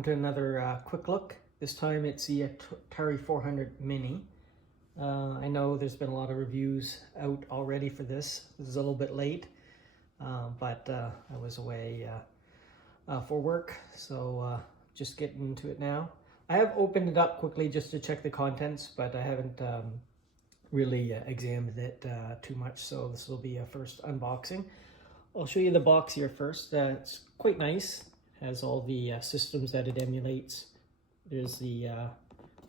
welcome to another quick look. This time it's the Atari 400 Mini. I know there's been a lot of reviews out already for this. This is a little bit late, but I was away for work, so just getting into it now. I have opened it up quickly just to check the contents, but I haven't really examined it too much, so this will be a first unboxing. I'll show you the box here first. It's quite nice. Has all the systems that it emulates. There's the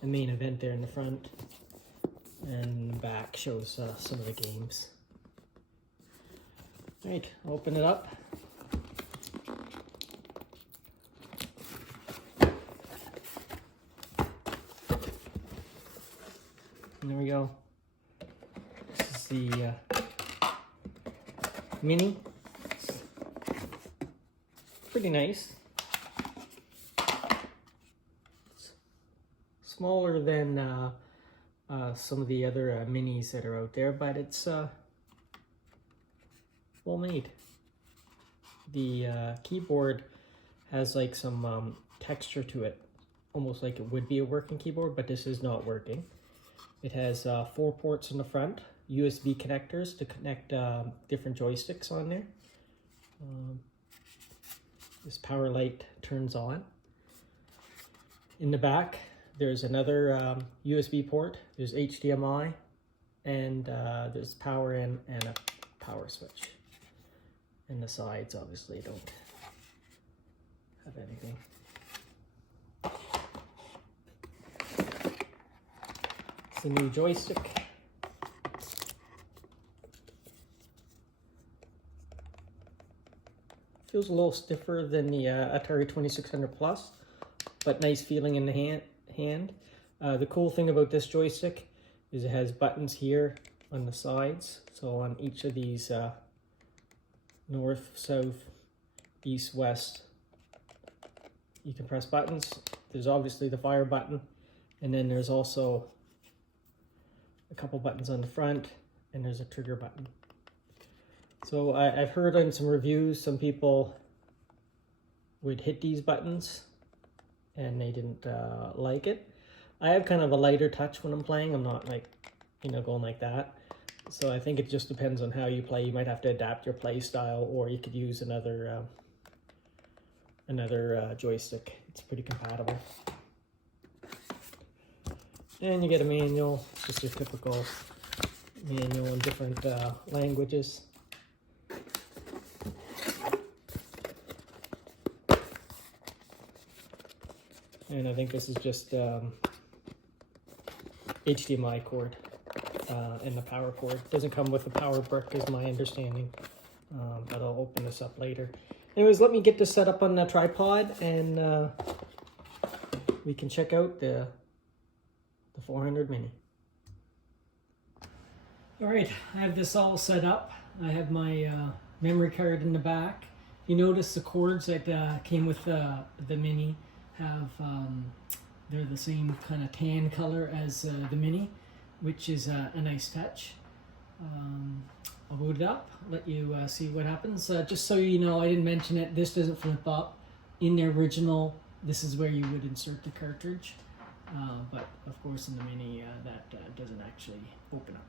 main event there in the front, and the back shows some of the games. All right, I'll open it up. And there we go. This is the Mini. It's pretty nice. Smaller than some of the other minis that are out there, but it's well made. The keyboard has like some texture to it, almost like it would be a working keyboard, but this is not working. It has 4 ports in the front, USB connectors to connect different joysticks on there. This power light turns on. In the back, there's another USB port, there's HDMI, and there's power in and a power switch. And the sides obviously don't have anything. It's a new joystick. Feels a little stiffer than the Atari 2600 Plus, but nice feeling in the hand. The cool thing about this joystick is it has buttons here on the sides. So on each of these north, south, east, west, you can press buttons. There's obviously the fire button, and then there's also a couple buttons on the front, and there's a trigger button. So I've heard on some reviews, some people would hit these buttons and they didn't like it. I have kind of a lighter touch when I'm playing. I'm not like, going like that. So I think it just depends on how you play. You might have to adapt your play style, or you could use another joystick. It's pretty compatible. And you get a manual, just your typical manual in different languages. And I think this is just HDMI cord and the power cord. Doesn't come with a power brick is my understanding, but I'll open this up later. Anyways, let me get this set up on the tripod, and we can check out the 400 Mini. All right, I have this all set up. I have my memory card in the back. You notice the cords that came with the Mini have they're the same kind of tan color as the Mini, which is a nice touch. I'll boot it up, let you see what happens. Just so you know, I didn't mention it, this doesn't flip up. In the original, this is where you would insert the cartridge, but of course in the Mini that doesn't actually open up.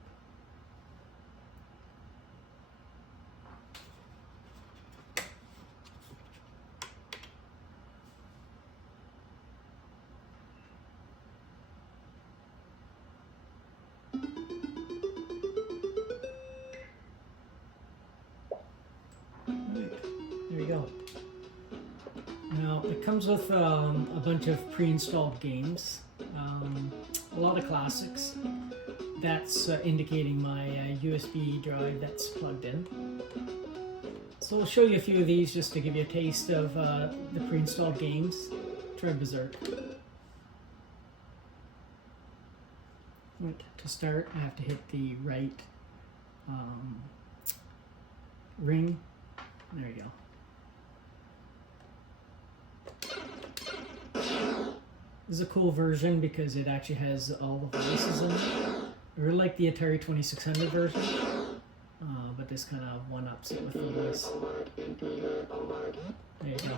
There you go. Now it comes with a bunch of pre-installed games, a lot of classics. That's indicating my USB drive that's plugged in. So I'll show you a few of these just to give you a taste of the pre-installed games. Try Berserk. To start, I have to hit the right ring. There you go. This is a cool version because it actually has all the voices in it. I really like the Atari 2600 version, but but this kind of one-ups it with the voice. There you go.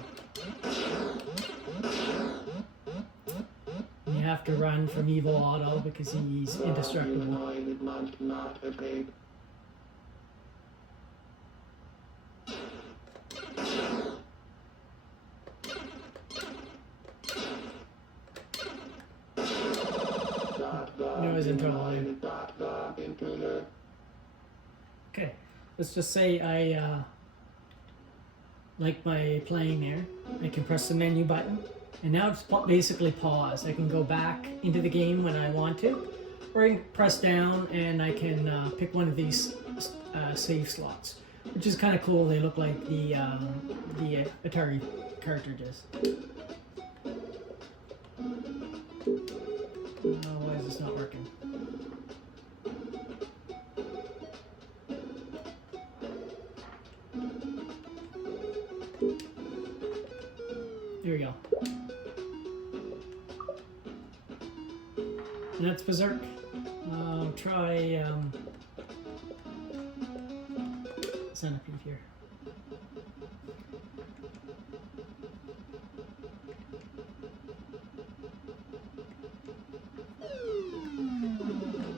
And you have to run from Evil Otto because he's indestructible. Okay, let's just say I like my playing there. I can press the menu button, and now it's basically pause. I can go back into the game when I want to, or I can press down and I can pick one of these save slots, which is kind of cool. They look like the Atari cartridges. Oh, why is this not working? There we go. And that's Berserk. Try Centipede here.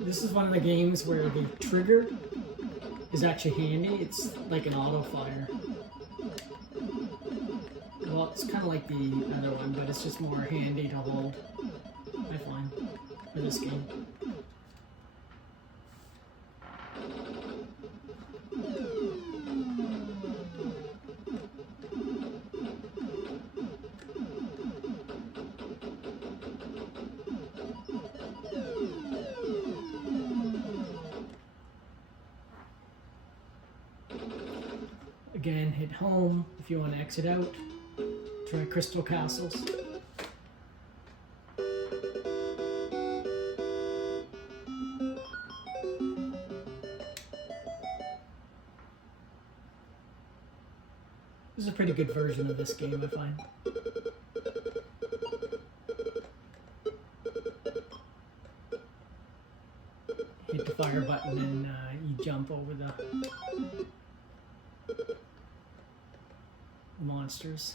This is one of the games where the trigger is actually handy. It's like an auto fire. Well, it's kind of like the other one, but it's just more handy to hold, I find, for this game. Again, hit home if you want to exit out. Try Crystal Castles. This is a pretty good version of this game, I find. Hit the fire button and you jump over the monsters.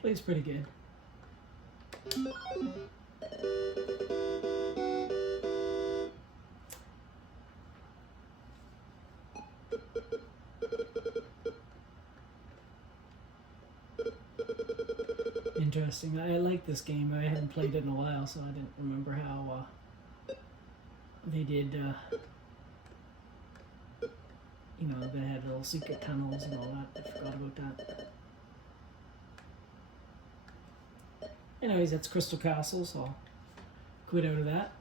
Plays pretty good. Interesting. I like this game. I haven't played it in a while, so I didn't remember how they did. You know, they had little secret tunnels and all that. I forgot about that. Anyways, that's Crystal Castle, so I'll quit out of that.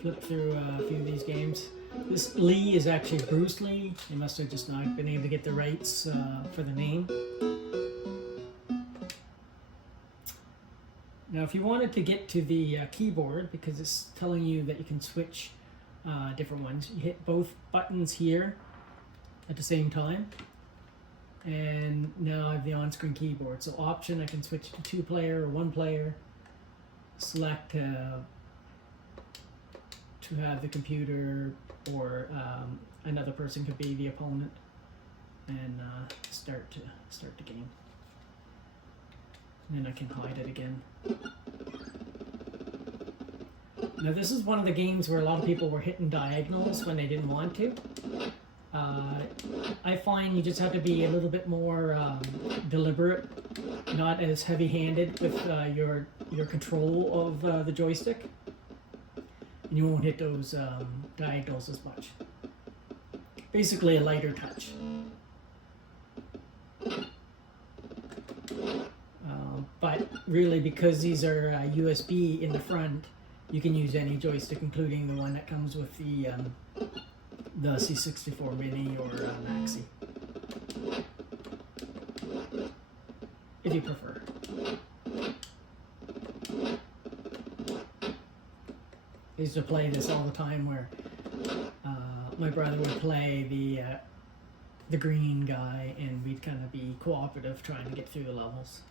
Flip through a few of these games. This Lee is actually Bruce Lee. They must have just not been able to get the rights for the name. Now, if you wanted to get to the keyboard, because it's telling you that you can switch different ones, you hit both buttons here at the same time. And now I have the on-screen keyboard. So option, I can switch to 2-player or 1-player. Select to have the computer, or another person could be the opponent, and start the game. And then I can hide it again. Now this is one of the games where a lot of people were hitting diagonals when they didn't want to. I find you just have to be a little bit more deliberate, not as heavy-handed with your control of the joystick, and you won't hit those diagonals as much. Basically a lighter touch. But really, because these are USB in the front, you can use any joystick, including the one that comes with the the C64 Mini or Maxi, if you prefer. I used to play this all the time, where my brother would play the green guy, and we'd kind of be cooperative trying to get through the levels.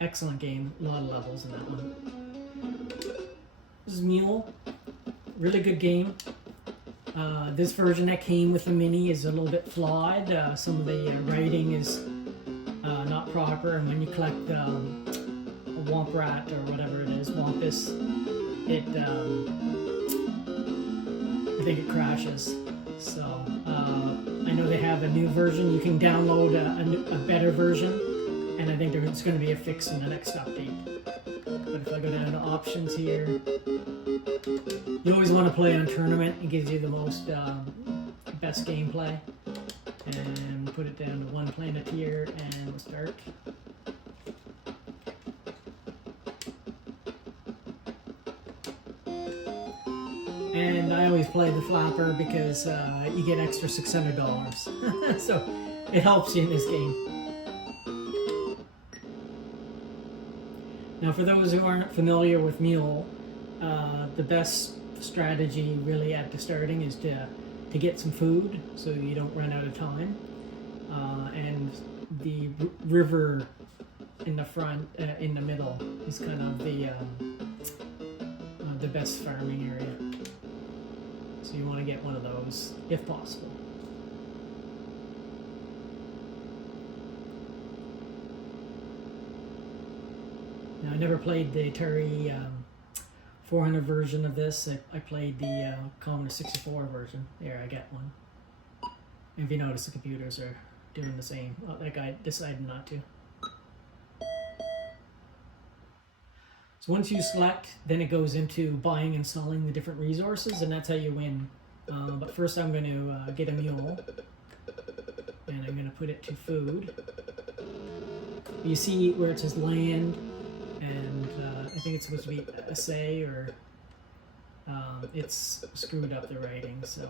Excellent game, a lot of levels in that one. This is Mule, really good game. This version that came with the Mini is a little bit flawed. Some of the writing is not proper, and when you collect a Womp Rat or whatever it is, Wampus, I think it crashes. So I know they have a new version. You can download a better version, and I think there's going to be a fix in the next update. But if I go down to options here, you always want to play on tournament. It gives you the most best gameplay. And put it down to one Planeteer, and we'll start. And I always play the flapper because you get extra $600. So it helps you in this game. Now for those who aren't familiar with Mule, the best strategy really at the starting is to get some food so you don't run out of time. And the river in the front, in the middle, is kind of the best farming area. So you want to get one of those, if possible. Now, I never played the Atari 400 version of this. I played the Commodore 64 version. There, I got one. If you notice, the computers are doing the same. Well, that guy decided not to. So once you select, then it goes into buying and selling the different resources, and that's how you win. But first I'm going to get a mule, and I'm going to put it to food. You see where it says land, and I think it's supposed to be essay, or it's screwed up the writing, so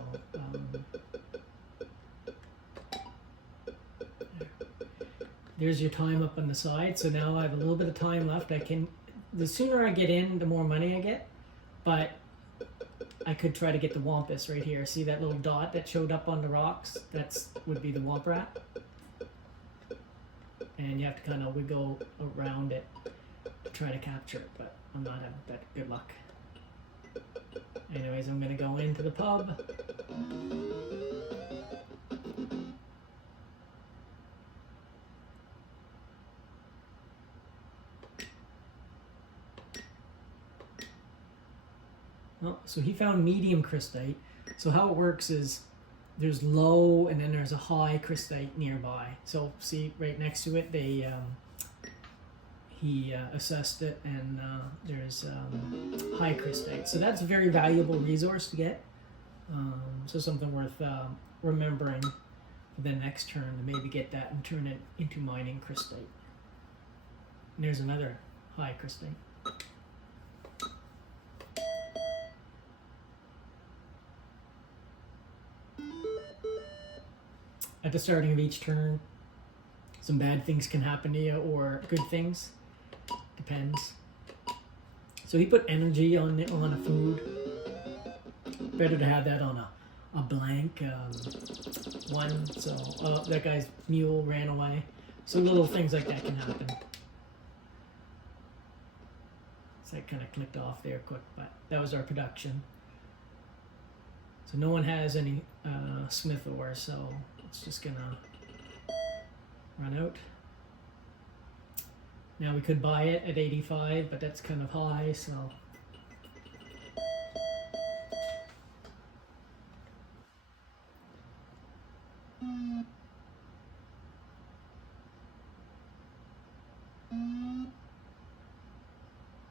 there's your time up on the side. So now I have a little bit of time left. The sooner I get in, the more money I get, but I could try to get the Wampus right here. See that little dot that showed up on the rocks? Would be the Womp Rat. And you have to kind of wiggle around it to try to capture it, but I'm not having that good luck. Anyways, I'm going to go into the pub. Oh, so he found medium crystite. So how it works is there's low and then there's a high crystite nearby. So see right next to it, he assessed it, and there's high crystite. So that's a very valuable resource to get. So something worth remembering for the next turn, to maybe get that and turn it into mining crystite. And there's another high crystite. At the starting of each turn, some bad things can happen to you, or good things. Depends. So he put energy on a food. Better to have that on a blank one. So that guy's mule ran away. So little things like that can happen. So that kind of clicked off there quick, but that was our production. So no one has any smith ore, so it's just gonna run out. Now we could buy it at 85, but that's kind of high, so.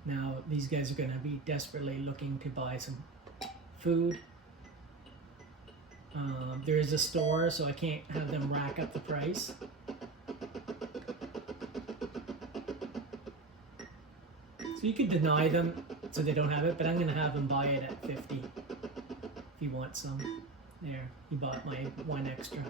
Now these guys are gonna be desperately looking to buy some food. There is a store, so I can't have them rack up the price. So you could deny them so they don't have it, but I'm going to have them buy it at 50. if you want some. There, he bought my one extra.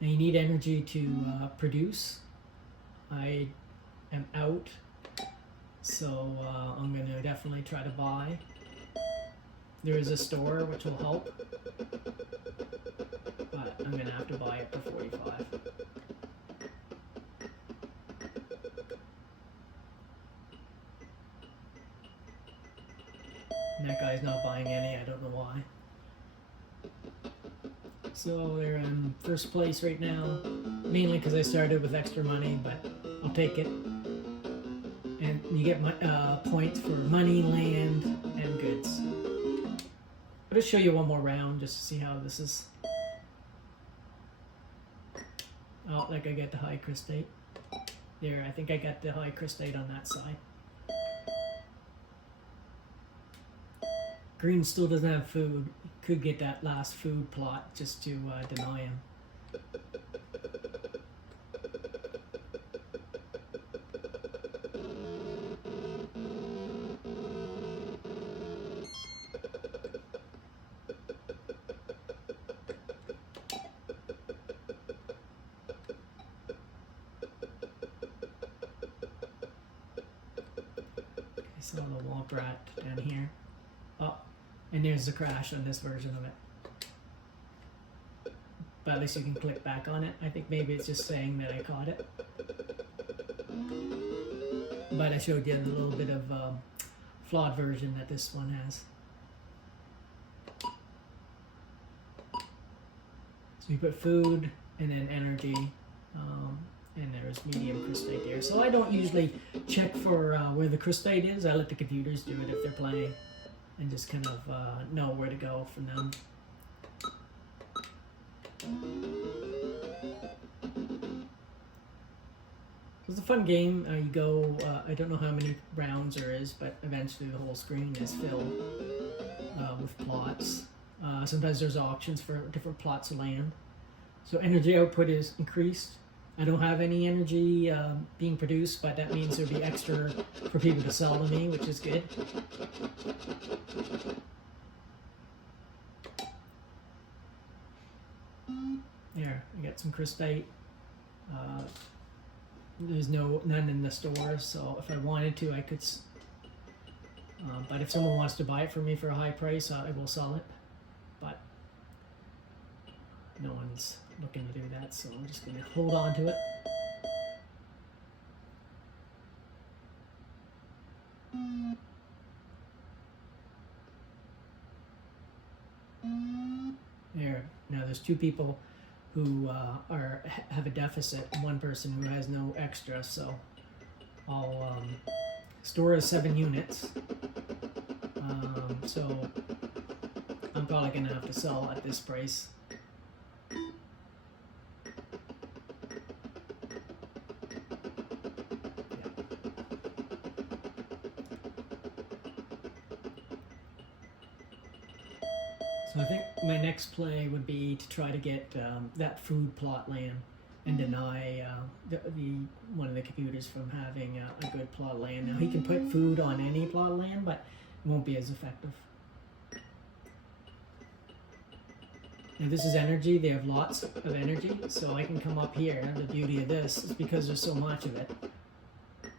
Now you need energy to produce. I am out, so I'm going to definitely try to buy. There is a store which will help, but I'm going to have to buy it for 45. And that guy's not buying any, I don't know why. So they're in first place right now, mainly because I started with extra money, but I'll take it. And you get points for money, land, and goods. I'll just show you one more round just to see how this is. Oh, like I get the high crystate. There, I think I got the high crystate on that side. Green still doesn't have food. Could get that last food plot just to deny him. Okay, so the wall rat down here. Oh. And there's the crash on this version of it. But at least you can click back on it. I think maybe it's just saying that I caught it. But I showed you a little bit of flawed version that this one has. So you put food and then energy. And there's medium crystate there. So I don't usually check for where the crystate is. I let the computers do it if they're playing. And just kind of know where to go from them. It's a fun game. You go, I don't know how many rounds there is, but eventually the whole screen is filled with plots. Sometimes there's auctions for different plots of land. So energy output is increased. I don't have any energy being produced, but that means there'll be extra for people to sell to me, which is good. There, I got some crystite. There's none in the store, so if I wanted to, I could. But if someone wants to buy it for me for a high price, I will sell it. But no one's looking to do that, so I'm just going to hold on to it. There. Now there's two people who have a deficit, one person who has no extra, so I'll store as 7 units. So I'm probably going to have to sell at this price. So I think my next play would be to try to get that food plot land and deny one of the computers from having a good plot of land. Now he can put food on any plot of land, but it won't be as effective. Now this is energy. They have lots of energy, so I can come up here. The beauty of this is because there's so much of it,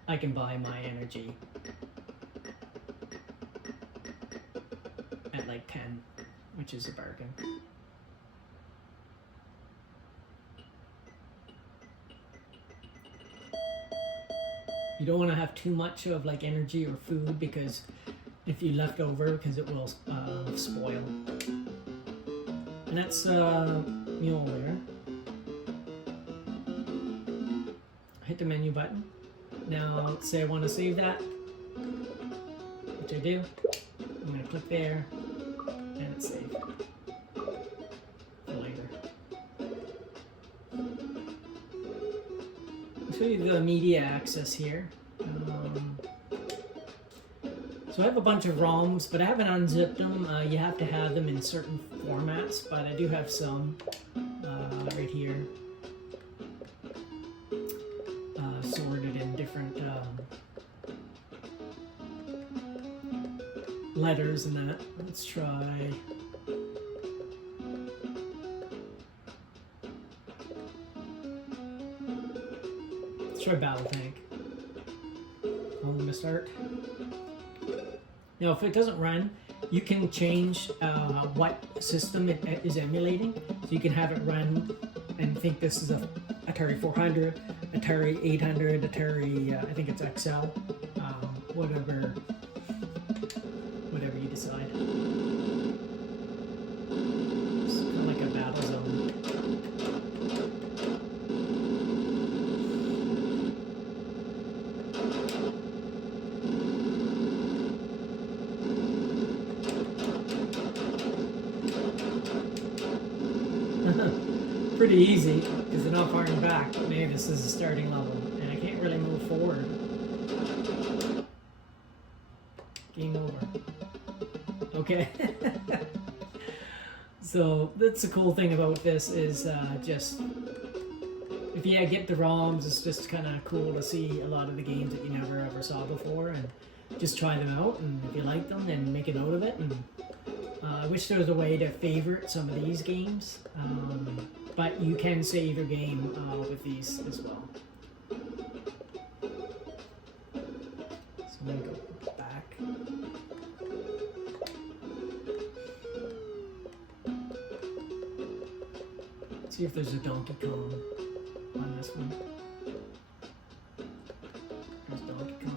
I can buy my energy at like 10. Which is a bargain. You don't want to have too much of like energy or food, because if you left over, because it will spoil. And that's mule there. Hit the menu button. Now let's say I want to save that, which I do. I'm going to click there. And it's saved for later. I'll show you the media access here. So I have a bunch of ROMs, but I haven't unzipped them. You have to have them in certain formats, but I do have some right here, sorted in different letters and that. Let's try. Let's try Battle Tank. I'm gonna start. Now, if it doesn't run, you can change what system it is emulating. So you can have it run and think this is a Atari 400, Atari 800, Atari, I think it's XL, whatever you decide. It's kind of like a battle zone. Pretty easy, because they're not firing back. Maybe this is a starting level, and I can't really move forward. Game over. Okay. So that's the cool thing about this is just, if you get the ROMs, it's just kind of cool to see a lot of the games that you never ever saw before, and just try them out, and if you like them, then make a note of it. And I wish there was a way to favorite some of these games. But you can save your game with these as well. So I'm going to go back. Let's see if there's a Donkey Kong on this one. There's Donkey Kong.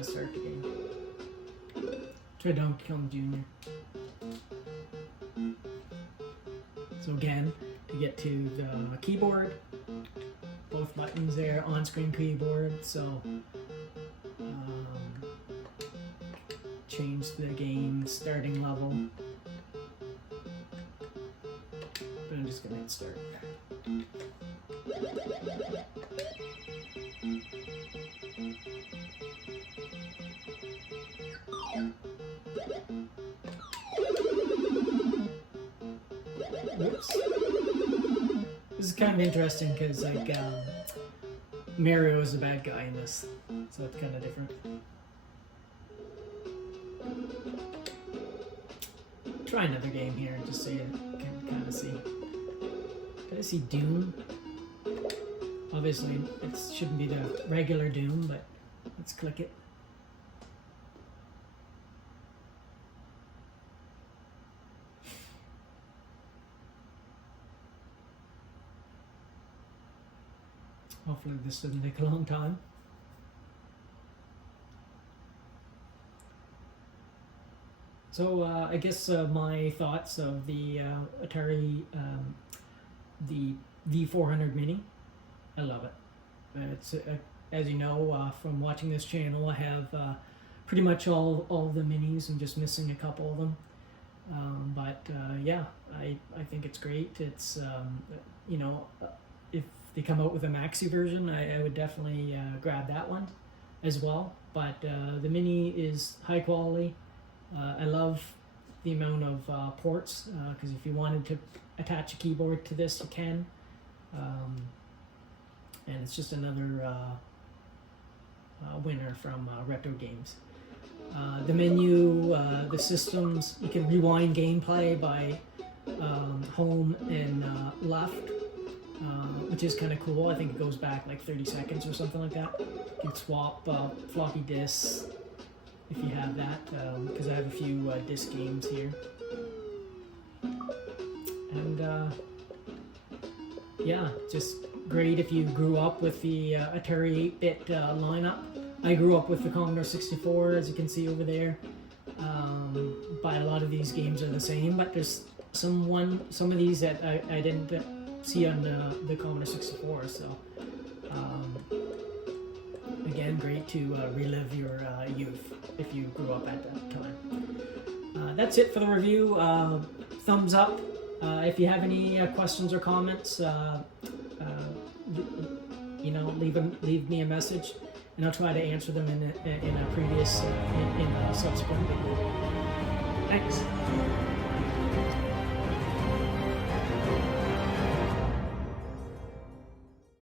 Start the game. Try Donkey Kong Jr. So again, to get to the keyboard, both buttons there, on-screen keyboard, so change the game starting level. But I'm just gonna hit start. Whoops. This is kind of interesting because like Mario is the bad guy in this, so it's kind of different. Try another game here just so you can kind of see. Did I see Doom? Obviously, it shouldn't be the regular Doom, but let's click it. Hopefully this doesn't take a long time. So I guess my thoughts of the Atari, the The400 Mini. I love it. It's as you know from watching this channel, I have pretty much all the minis. I'm just missing a couple of them. Yeah, I think it's great. It's you know, if they come out with a maxi version, I would definitely grab that one as well. But the mini is high quality. I love the amount of ports, because if you wanted to attach a keyboard to this, you can. And it's just another winner from Retrogames. The menu, the systems, you can rewind gameplay by home and left, which is kind of cool. I think it goes back like 30 seconds or something like that. You can swap floppy disks if you have that, because I have a few disc games here. And yeah, just great if you grew up with the Atari 8-bit lineup. I grew up with the Commodore 64, as you can see over there. But a lot of these games are the same, but there's some of these that I didn't see on the Commodore 64. So again, great to relive your youth if you grew up at that time. That's it for the review. Thumbs up If you have any questions or comments, you know, leave me a message, and I'll try to answer them in a subsequent video. Thanks.